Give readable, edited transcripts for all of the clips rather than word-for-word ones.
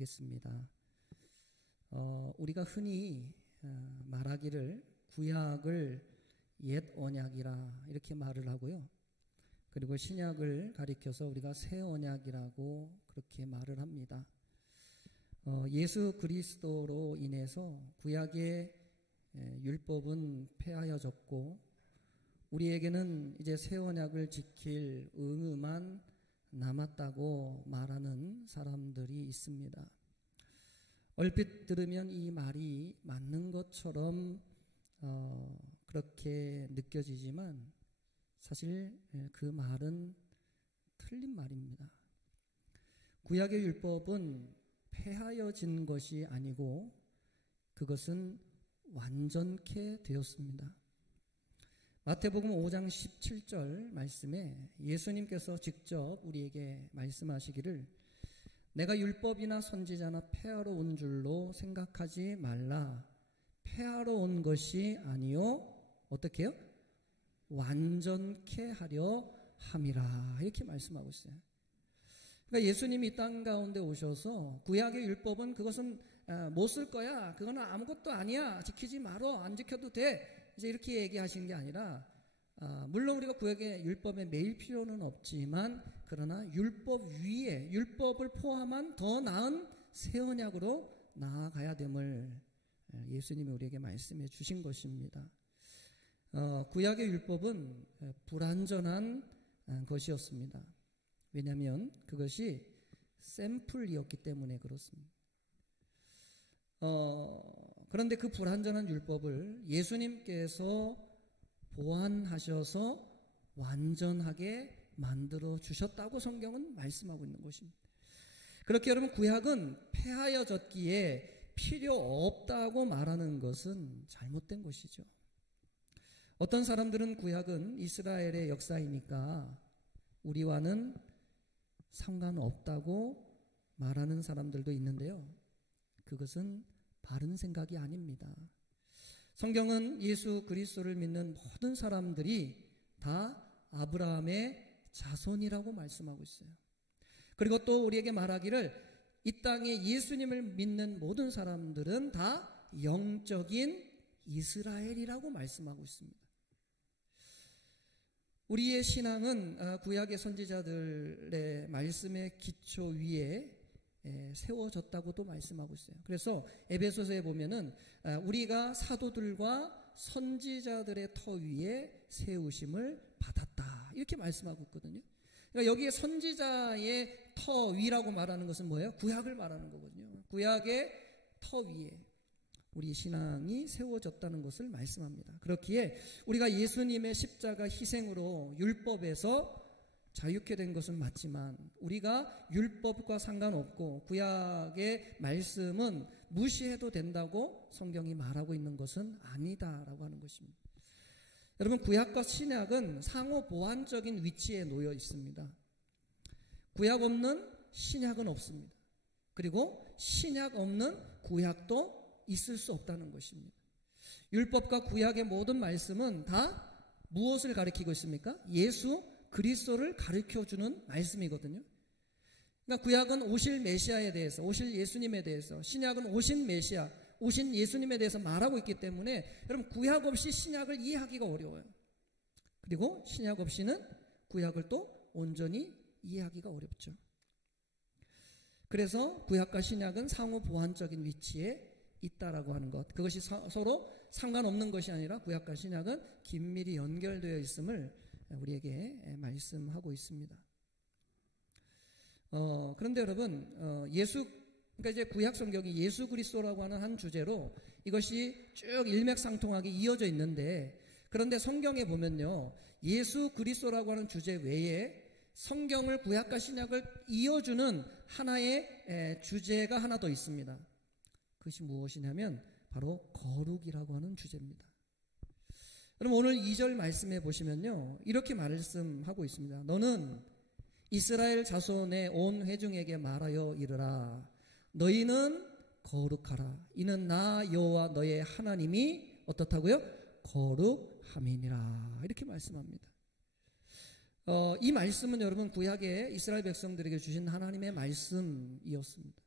나누겠습니다. 우리가 흔히 말하기를 구약을 옛 언약이라 이렇게 말을 하고요. 그리고 신약을 가리켜서 우리가 새 언약이라고 그렇게 말을 합니다. 예수 그리스도로 인해서 구약의 율법은 폐하여졌고 우리에게는 이제 새 언약을 지킬 의무만 남았다고 말하는 사람들이 있습니다. 얼핏 들으면 이 말이 맞는 것처럼 그렇게 느껴지지만 사실 그 말은 틀린 말입니다. 구약의 율법은 폐하여진 것이 아니고 그것은 완전케 되었습니다. 마태복음 5장 17절 말씀에 예수님께서 직접 우리에게 말씀하시기를 내가 율법이나 선지자나 폐하러 온 줄로 생각하지 말라. 폐하러 온 것이 아니요 어떻게 해요? 완전케 하려 함이라 이렇게 말씀하고 있어요. 그러니까 예수님이 이 땅 가운데 오셔서 구약의 율법은 그것은 못 쓸 거야. 그거는 아무것도 아니야. 지키지 말어. 안 지켜도 돼. 이제 이렇게 얘기하시는 게 아니라 물론 우리가 구약의 율법에 매일 필요는 없지만 그러나 율법 위에 율법을 포함한 더 나은 새 언약으로 나아가야 됨을 예수님이 우리에게 말씀해 주신 것입니다. 구약의 율법은 불완전한 것이었습니다. 왜냐하면 그것이 샘플이었기 때문에 그렇습니다. 그런데 그 불완전한 율법을 예수님께서 보완하셔서 완전하게 만들어 주셨다고 성경은 말씀하고 있는 것입니다. 그렇게 여러분 구약은 폐하여졌기에 필요 없다고 말하는 것은 잘못된 것이죠. 어떤 사람들은 구약은 이스라엘의 역사이니까 우리와는 상관없다고 말하는 사람들도 있는데요. 그것은 바른 생각이 아닙니다. 성경은 예수 그리스도를 믿는 모든 사람들이 다 아브라함의 자손이라고 말씀하고 있어요. 그리고 또 우리에게 말하기를 이 땅에 예수님을 믿는 모든 사람들은 다 영적인 이스라엘이라고 말씀하고 있습니다. 우리의 신앙은 구약의 선지자들의 말씀의 기초 위에 세워졌다고도 말씀하고 있어요. 그래서 에베소서에 보면은 우리가 사도들과 선지자들의 터 위에 세우심을 받았다 이렇게 말씀하고 있거든요. 그러니까 여기에 선지자의 터 위라고 말하는 것은 뭐예요? 구약을 말하는 거거든요. 구약의 터 위에 우리 신앙이 세워졌다는 것을 말씀합니다. 그렇기에 우리가 예수님의 십자가 희생으로 율법에서 자유케 된 것은 맞지만 우리가 율법과 상관없고 구약의 말씀은 무시해도 된다고 성경이 말하고 있는 것은 아니다라고 하는 것입니다. 여러분 구약과 신약은 상호 보완적인 위치에 놓여 있습니다. 구약 없는 신약은 없습니다. 그리고 신약 없는 구약도 있을 수 없다는 것입니다. 율법과 구약의 모든 말씀은 다 무엇을 가리키고 있습니까? 예수 그리스도를 가르쳐주는 말씀이거든요. 그러니까 구약은 오실 메시아에 대해서, 오실 예수님에 대해서, 신약은 오신 메시아, 오신 예수님에 대해서 말하고 있기 때문에 여러분 구약 없이 신약을 이해하기가 어려워요. 그리고 신약 없이는 구약을 또 온전히 이해하기가 어렵죠. 그래서 구약과 신약은 상호 보완적인 위치에 있다라고 하는 것, 그것이 서로 상관없는 것이 아니라 구약과 신약은 긴밀히 연결되어 있음을 우리에게 말씀하고 있습니다. 그런데 여러분, 그러니까 이제 구약 성경이 예수 그리스도라고 하는 한 주제로 이것이 쭉 일맥상통하게 이어져 있는데, 그런데 성경에 보면요, 예수 그리스도라고 하는 주제 외에 성경을 구약과 신약을 이어주는 하나의 주제가 하나 더 있습니다. 그것이 무엇이냐면 바로 거룩이라고 하는 주제입니다. 그럼 오늘 2절 말씀해 보시면요, 이렇게 말씀하고 있습니다. 너는 이스라엘 자손의 온 회중에게 말하여 이르라. 너희는 거룩하라. 이는 나 여호와 너의 하나님이 어떻다고요? 거룩함이니라. 이렇게 말씀합니다. 이 말씀은 여러분 구약의 이스라엘 백성들에게 주신 하나님의 말씀이었습니다.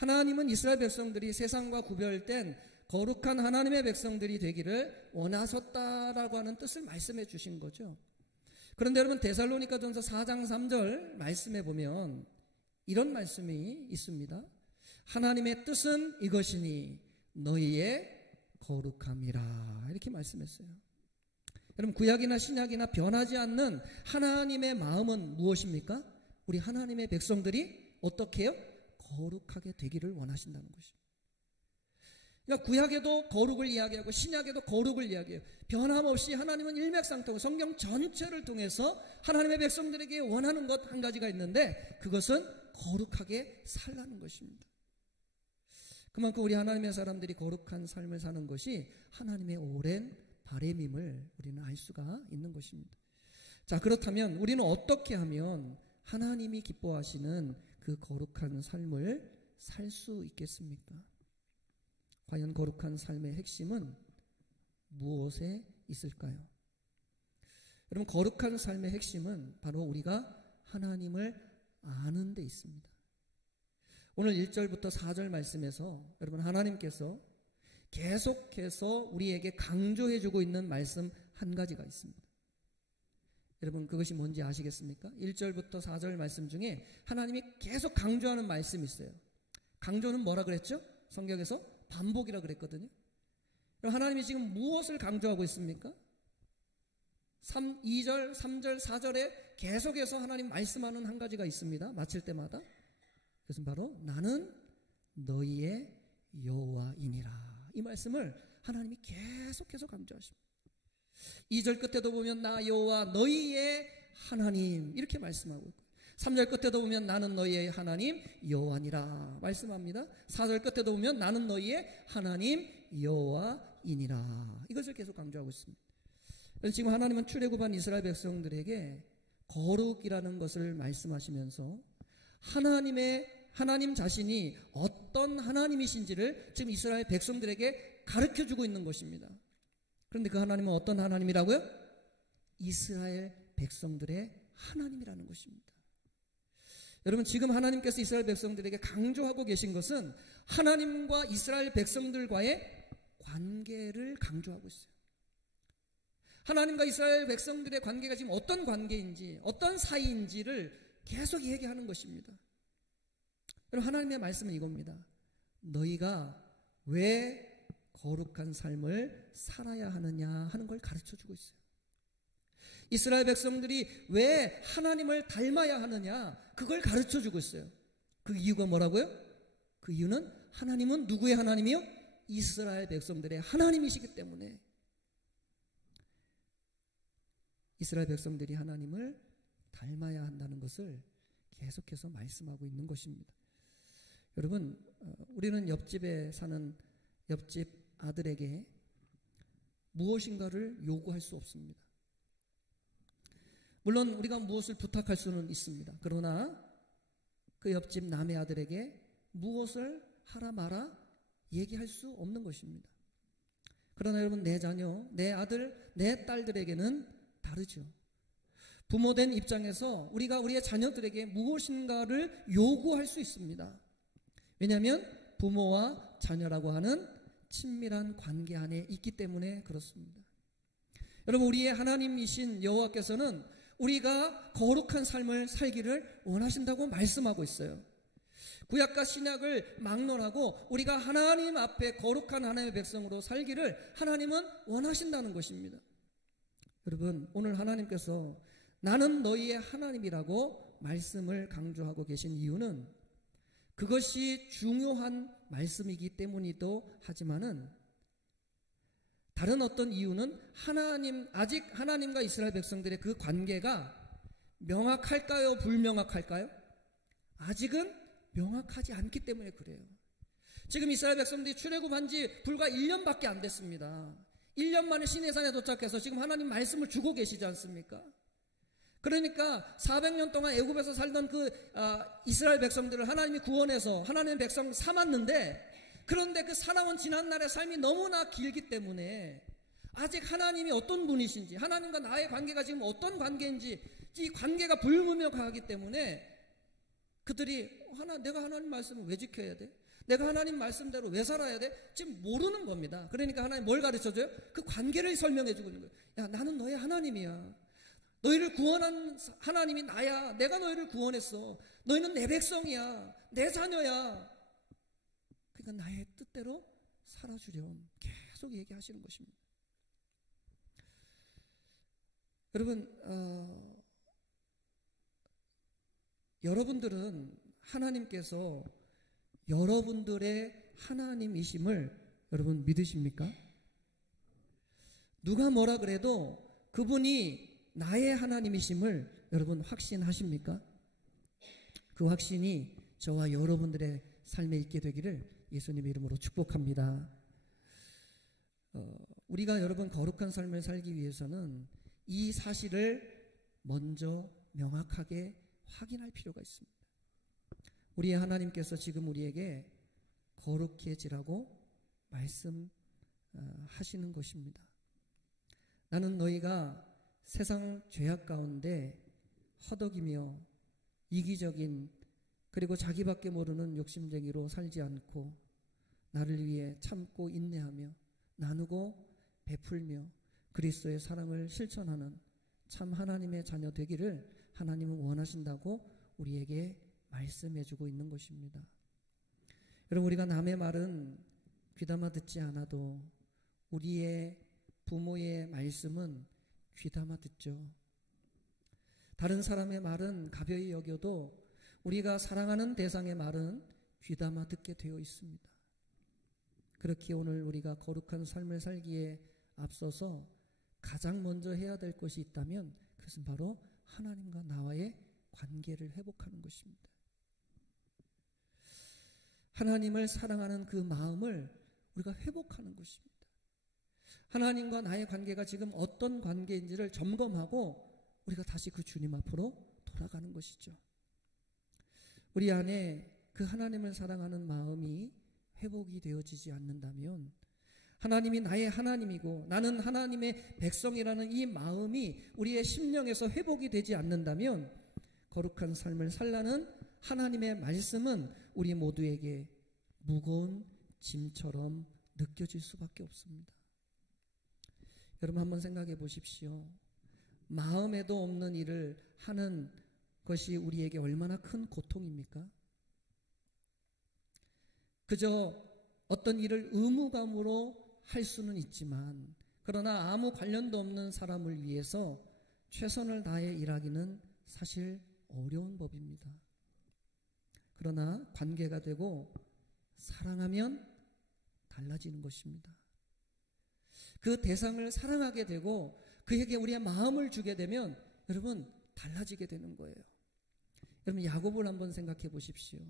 하나님은 이스라엘 백성들이 세상과 구별된 거룩한 하나님의 백성들이 되기를 원하셨다라고 하는 뜻을 말씀해 주신 거죠. 그런데 여러분 데살로니가전서 4장 3절 말씀해 보면 이런 말씀이 있습니다. 하나님의 뜻은 이것이니 너희의 거룩함이라, 이렇게 말씀했어요. 여러분 구약이나 신약이나 변하지 않는 하나님의 마음은 무엇입니까? 우리 하나님의 백성들이 어떻게 해요? 거룩하게 되기를 원하신다는 것입니다. 그러니까 구약에도 거룩을 이야기하고 신약에도 거룩을 이야기해요. 변함없이 하나님은 일맥상통 성경 전체를 통해서 하나님의 백성들에게 원하는 것 한 가지가 있는데 그것은 거룩하게 살라는 것입니다. 그만큼 우리 하나님의 사람들이 거룩한 삶을 사는 것이 하나님의 오랜 바람임을 우리는 알 수가 있는 것입니다. 자, 그렇다면 우리는 어떻게 하면 하나님이 기뻐하시는 그 거룩한 삶을 살 수 있겠습니까? 과연 거룩한 삶의 핵심은 무엇에 있을까요? 여러분 거룩한 삶의 핵심은 바로 우리가 하나님을 아는 데 있습니다. 오늘 1절부터 4절 말씀에서 여러분 하나님께서 계속해서 우리에게 강조해주고 있는 말씀 한 가지가 있습니다. 여러분 그것이 뭔지 아시겠습니까? 1절부터 4절 말씀 중에 하나님이 계속 강조하는 말씀이 있어요. 강조는 뭐라 그랬죠? 성경에서 반복이라 그랬거든요. 하나님이 지금 무엇을 강조하고 있습니까? 2절, 3절, 4절에 계속해서 하나님 말씀하는 한 가지가 있습니다. 마칠 때마다. 그것은 바로 나는 너희의 여호와이니라. 이 말씀을 하나님이 계속해서 강조하십니다. 2절 끝에도 보면 나 여호와 너희의 하나님 이렇게 말씀하고 있고 3절 끝에도 보면 나는 너희의 하나님 여호와니라 말씀합니다. 4절 끝에도 보면 나는 너희의 하나님 여호와이니라 이것을 계속 강조하고 있습니다. 그래서 지금 하나님은 출애굽한 이스라엘 백성들에게 거룩이라는 것을 말씀하시면서 하나님 자신이 어떤 하나님이신지를 지금 이스라엘 백성들에게 가르쳐주고 있는 것입니다. 그런데 그 하나님은 어떤 하나님이라고요? 이스라엘 백성들의 하나님이라는 것입니다. 여러분 지금 하나님께서 이스라엘 백성들에게 강조하고 계신 것은 하나님과 이스라엘 백성들과의 관계를 강조하고 있어요. 하나님과 이스라엘 백성들의 관계가 지금 어떤 관계인지 어떤 사이인지를 계속 얘기하는 것입니다. 여러분 하나님의 말씀은 이겁니다. 너희가 왜 거룩한 삶을 살아야 하느냐 하는 걸 가르쳐주고 있어요. 이스라엘 백성들이 왜 하나님을 닮아야 하느냐 그걸 가르쳐주고 있어요. 그 이유가 뭐라고요? 그 이유는 하나님은 누구의 하나님이요? 이스라엘 백성들의 하나님이시기 때문에 이스라엘 백성들이 하나님을 닮아야 한다는 것을 계속해서 말씀하고 있는 것입니다. 여러분 우리는 옆집에 사는 옆집 아들에게 무엇인가를 요구할 수 없습니다. 물론 우리가 무엇을 부탁할 수는 있습니다. 그러나 그 옆집 남의 아들에게 무엇을 하라 마라 얘기할 수 없는 것입니다. 그러나 여러분 내 자녀, 내 아들, 내 딸들에게는 다르죠. 부모된 입장에서 우리가 우리의 자녀들에게 무엇인가를 요구할 수 있습니다. 왜냐하면 부모와 자녀라고 하는 친밀한 관계 안에 있기 때문에 그렇습니다. 여러분 우리의 하나님이신 여호와께서는 우리가 거룩한 삶을 살기를 원하신다고 말씀하고 있어요. 구약과 신약을 막론하고 우리가 하나님 앞에 거룩한 하나님의 백성으로 살기를 하나님은 원하신다는 것입니다. 여러분 오늘 하나님께서 나는 너희의 하나님이라고 말씀을 강조하고 계신 이유는 그것이 중요한 말씀이기 때문이기도 하지만은 다른 어떤 이유는 아직 하나님과 이스라엘 백성들의 그 관계가 명확할까요? 불명확할까요? 아직은 명확하지 않기 때문에 그래요. 지금 이스라엘 백성들이 출애굽한 지 불과 1년밖에 안 됐습니다. 1년 만에 시내산에 도착해서 지금 하나님 말씀을 주고 계시지 않습니까? 그러니까 400년 동안 애굽에서 살던 이스라엘 백성들을 하나님이 구원해서 하나님의 백성 삼았는데 그런데 그 살아온 지난날의 삶이 너무나 길기 때문에 아직 하나님이 어떤 분이신지 하나님과 나의 관계가 지금 어떤 관계인지 이 관계가 불분명하기 때문에 그들이 내가 하나님 말씀을 왜 지켜야 돼? 내가 하나님 말씀대로 왜 살아야 돼? 지금 모르는 겁니다. 그러니까 하나님 뭘 가르쳐줘요? 그 관계를 설명해 주고 있는 거예요. 야, 나는 너의 하나님이야. 너희를 구원한 하나님이 나야. 내가 너희를 구원했어. 너희는 내 백성이야. 내 자녀야. 그러니까 나의 뜻대로 살아주렴. 계속 얘기하시는 것입니다. 여러분, 여러분들은 하나님께서 여러분들의 하나님이심을 여러분 믿으십니까? 누가 뭐라 그래도 그분이 나의 하나님이심을 여러분 확신하십니까? 그 확신이 저와 여러분들의 삶에 있게 되기를 예수님의 이름으로 축복합니다. 우리가 여러분 거룩한 삶을 살기 위해서는 이 사실을 먼저 명확하게 확인할 필요가 있습니다. 우리의 하나님께서 지금 우리에게 거룩해지라고 말씀하시는 것입니다. 나는 너희가 세상 죄악 가운데 허덕이며 이기적인 그리고 자기밖에 모르는 욕심쟁이로 살지 않고 나를 위해 참고 인내하며 나누고 베풀며 그리스도의 사랑을 실천하는 참 하나님의 자녀 되기를 하나님은 원하신다고 우리에게 말씀해주고 있는 것입니다. 여러분, 우리가 남의 말은 귀담아 듣지 않아도 우리의 부모의 말씀은 귀담아 듣죠. 다른 사람의 말은 가벼이 여겨도 우리가 사랑하는 대상의 말은 귀담아 듣게 되어 있습니다. 그렇게 오늘 우리가 거룩한 삶을 살기에 앞서서 가장 먼저 해야 될 것이 있다면 그것은 바로 하나님과 나와의 관계를 회복하는 것입니다. 하나님을 사랑하는 그 마음을 우리가 회복하는 것입니다. 하나님과 나의 관계가 지금 어떤 관계인지를 점검하고 우리가 다시 그 주님 앞으로 돌아가는 것이죠. 우리 안에 그 하나님을 사랑하는 마음이 회복이 되어지지 않는다면 하나님이 나의 하나님이고 나는 하나님의 백성이라는 이 마음이 우리의 심령에서 회복이 되지 않는다면 거룩한 삶을 살라는 하나님의 말씀은 우리 모두에게 무거운 짐처럼 느껴질 수밖에 없습니다. 여러분 한번 생각해 보십시오. 마음에도 없는 일을 하는 것이 우리에게 얼마나 큰 고통입니까? 그저 어떤 일을 의무감으로 할 수는 있지만 그러나 아무 관련도 없는 사람을 위해서 최선을 다해 일하기는 사실 어려운 법입니다. 그러나 관계가 되고 사랑하면 달라지는 것입니다. 그 대상을 사랑하게 되고 그에게 우리의 마음을 주게 되면 여러분 달라지게 되는 거예요. 여러분 야곱을 한번 생각해 보십시오.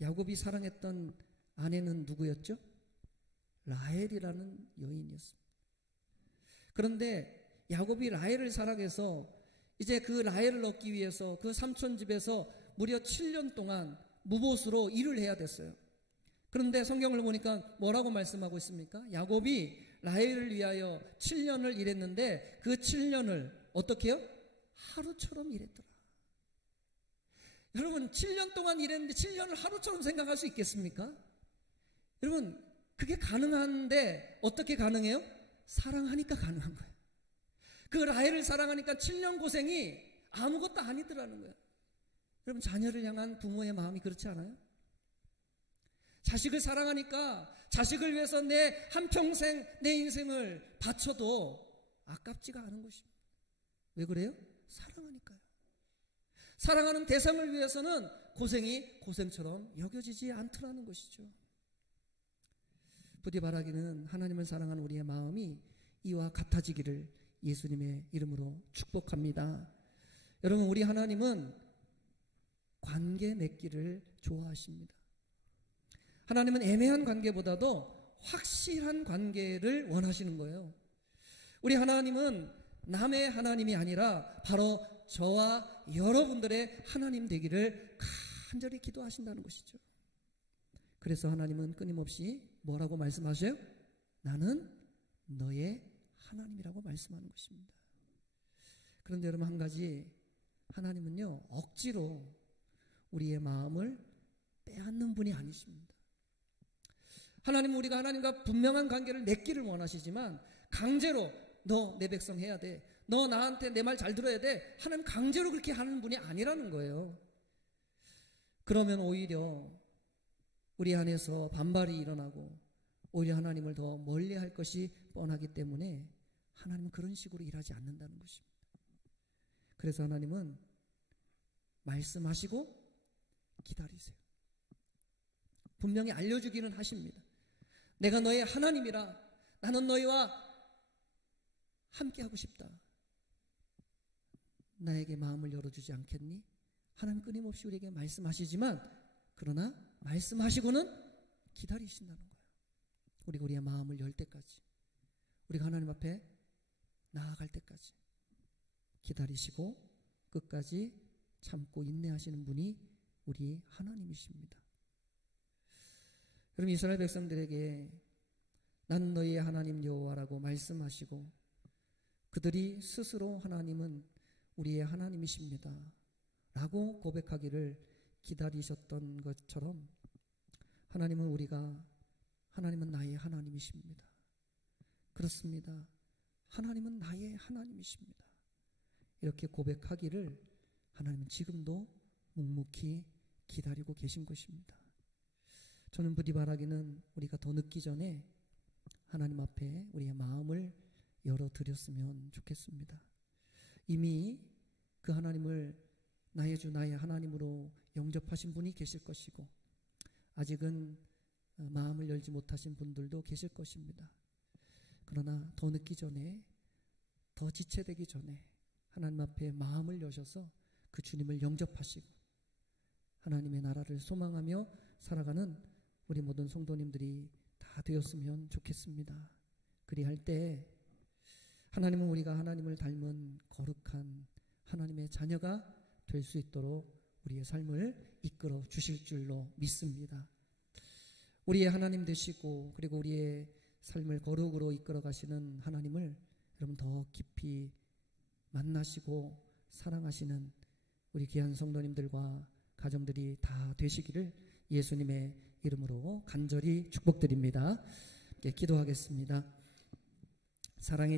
야곱이 사랑했던 아내는 누구였죠? 라헬이라는 여인이었습니다. 그런데 야곱이 라헬을 사랑해서 이제 그 라헬을 얻기 위해서 그 삼촌 집에서 무려 7년 동안 무보수로 일을 해야 됐어요. 그런데 성경을 보니까 뭐라고 말씀하고 있습니까? 야곱이 라헬을 위하여 7년을 일했는데 그 7년을 어떻게 해요? 하루처럼 일했더라. 여러분 7년 동안 일했는데 7년을 하루처럼 생각할 수 있겠습니까? 여러분 그게 가능한데 어떻게 가능해요? 사랑하니까 가능한 거예요. 그 라헬을 사랑하니까 7년 고생이 아무것도 아니더라는 거예요. 여러분 자녀를 향한 부모의 마음이 그렇지 않아요? 자식을 사랑하니까 자식을 위해서 내 한평생 내 인생을 바쳐도 아깝지가 않은 것입니다. 왜 그래요? 사랑하니까요. 사랑하는 대상을 위해서는 고생이 고생처럼 여겨지지 않더라는 것이죠. 부디 바라기는 하나님을 사랑하는 우리의 마음이 이와 같아지기를 예수님의 이름으로 축복합니다. 여러분 우리 하나님은 관계 맺기를 좋아하십니다. 하나님은 애매한 관계보다도 확실한 관계를 원하시는 거예요. 우리 하나님은 남의 하나님이 아니라 바로 저와 여러분들의 하나님 되기를 간절히 기도하신다는 것이죠. 그래서 하나님은 끊임없이 뭐라고 말씀하세요? 나는 너의 하나님이라고 말씀하는 것입니다. 그런데 여러분 한 가지, 하나님은요 억지로 우리의 마음을 빼앗는 분이 아니십니다. 하나님은 우리가 하나님과 분명한 관계를 맺기를 원하시지만 강제로 너 내 백성 해야 돼, 너 나한테 내 말 잘 들어야 돼, 하나님 강제로 그렇게 하는 분이 아니라는 거예요. 그러면 오히려 우리 안에서 반발이 일어나고 오히려 하나님을 더 멀리할 것이 뻔하기 때문에 하나님은 그런 식으로 일하지 않는다는 것입니다. 그래서 하나님은 말씀하시고 기다리세요. 분명히 알려주기는 하십니다. 내가 너의 하나님이라, 나는 너희와 함께하고 싶다. 나에게 마음을 열어주지 않겠니? 하나님 끊임없이 우리에게 말씀하시지만, 그러나 말씀하시고는 기다리신다는 거예요. 우리가 우리의 마음을 열 때까지, 우리가 하나님 앞에 나아갈 때까지 기다리시고 끝까지 참고 인내하시는 분이 우리 하나님이십니다. 여러분, 이스라엘 백성들에게 나는 너희의 하나님 여호와라고 말씀하시고 그들이 스스로 하나님은 우리의 하나님이십니다 라고 고백하기를 기다리셨던 것처럼 하나님은 하나님은 나의 하나님이십니다. 그렇습니다. 하나님은 나의 하나님이십니다. 이렇게 고백하기를 하나님은 지금도 묵묵히 기다리고 계신 것입니다. 저는 부디 바라기는 우리가 더 늦기 전에 하나님 앞에 우리의 마음을 열어드렸으면 좋겠습니다. 이미 그 하나님을 나의 주 나의 하나님으로 영접하신 분이 계실 것이고 아직은 마음을 열지 못하신 분들도 계실 것입니다. 그러나 더 늦기 전에, 더 지체되기 전에 하나님 앞에 마음을 여셔서 그 주님을 영접하시고 하나님의 나라를 소망하며 살아가는 우리 모든 성도님들이 다 되었으면 좋겠습니다. 그리할 때 하나님은 우리가 하나님을 닮은 거룩한 하나님의 자녀가 될 수 있도록 우리의 삶을 이끌어 주실 줄로 믿습니다. 우리의 하나님 되시고 그리고 우리의 삶을 거룩으로 이끌어 가시는 하나님을 여러분 더 깊이 만나시고 사랑하시는 우리 귀한 성도님들과 가정들이 다 되시기를 예수님의 이름으로 간절히 축복드립니다. 기도하겠습니다. 사랑의